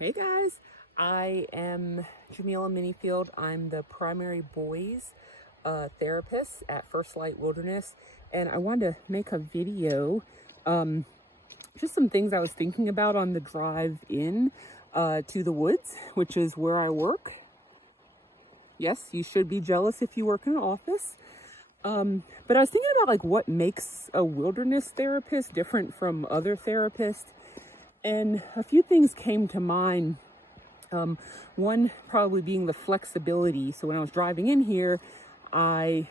Hey guys, I am Jamila Minnifield. I'm the primary boys therapist at First Light Wilderness, and I wanted to make a video. Just some things I was thinking about on the drive in to the woods, which is where I work. Yes, you should be jealous if you work in an office. But I was thinking about like what makes a wilderness therapist different from other therapists, and a few things came to mind. One probably being the flexibility. So when I was driving in here, I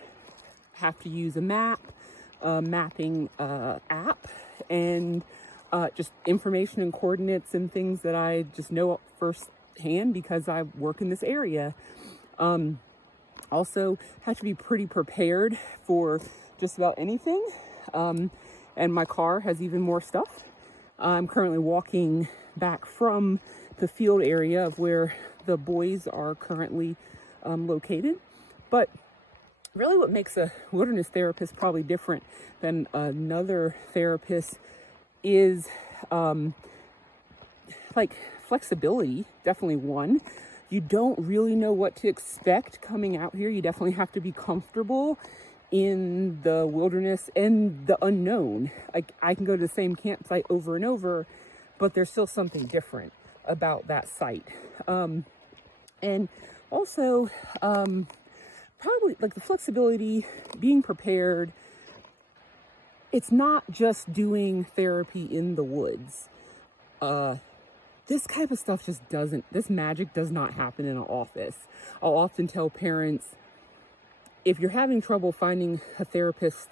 have to use a mapping app, and just information and coordinates and things that I just know firsthand because I work in this area. Also have to be pretty prepared for just about anything. And my car has even more stuff. I'm currently walking back from the field area of where the boys are currently located. But really what makes a wilderness therapist probably different than another therapist is like flexibility, definitely one. You don't really know what to expect coming out here. You definitely have to be comfortable in the wilderness and the unknown. Like I can go to the same campsite over and over, but there's still something different about that site. And also probably like the flexibility, being prepared. It's not just doing therapy in the woods. This type of stuff just doesn't, this magic does not happen in an office. I'll often tell parents, if you're having trouble finding a therapist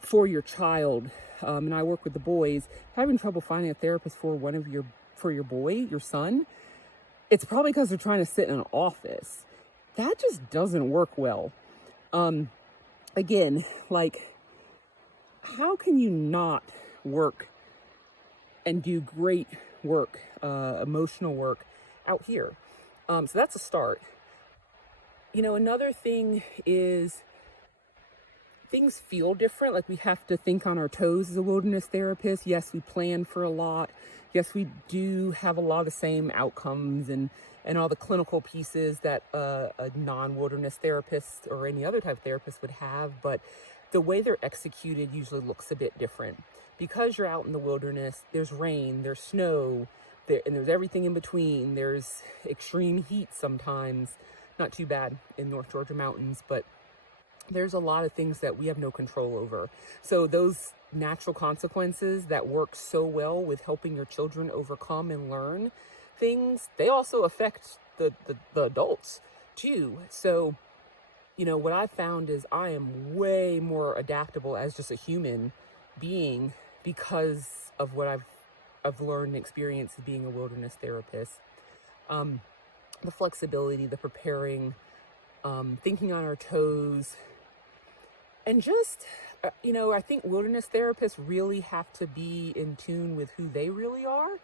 for your child, and I work with the boys, having trouble finding a therapist for your boy, your son, it's probably because they're trying to sit in an office. That just doesn't work well. Again, like, how can you not work and do great work, emotional work out here? So that's a start. You know, another thing is things feel different. Like we have to think on our toes as a wilderness therapist. Yes, we plan for a lot. Yes, we do have a lot of the same outcomes and all the clinical pieces that a non-wilderness therapist or any other type of therapist would have. But the way they're executed usually looks a bit different. Because you're out in the wilderness, there's rain, there's snow, and there's everything in between. There's extreme heat sometimes. Not too bad in North Georgia mountains, but there's a lot of things that we have no control over. So those natural consequences that work so well with helping your children overcome and learn things, they also affect the adults too. So, you know, what I found is I am way more adaptable as just a human being because of what I've learned and experienced as being a wilderness therapist. The flexibility, the preparing, thinking on our toes, and just, you know, I think wilderness therapists really have to be in tune with who they really are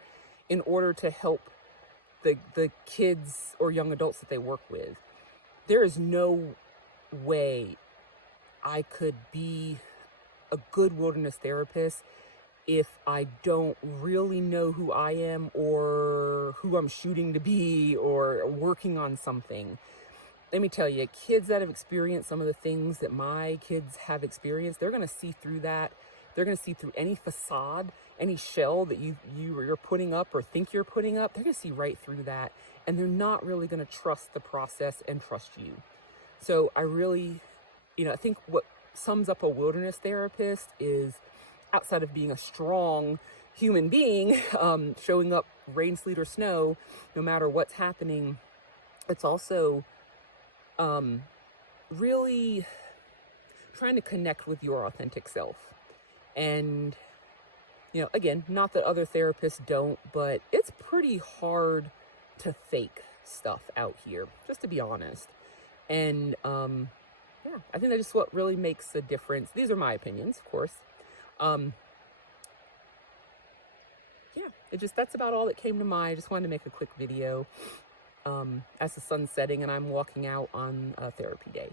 in order to help the kids or young adults that they work with. There is no way I could be a good wilderness therapist if I don't really know who I am or who I'm shooting to be or working on something. Let me tell you, kids that have experienced some of the things that my kids have experienced, they're going to see through that. They're going to see through any facade, any shell that you're putting up or think you're putting up. They're going to see right through that. And they're not really going to trust the process and trust you. So I really, you know, I think what sums up a wilderness therapist is, outside of being a strong human being, showing up rain, sleet, or snow, no matter what's happening, it's also really trying to connect with your authentic self. And, you know, again, not that other therapists don't, but it's pretty hard to fake stuff out here, just to be honest. And yeah, I think that's just what really makes a difference. These are my opinions, of course. Yeah, that's about all that came to mind. I just wanted to make a quick video as the sun's setting and I'm walking out on a therapy day.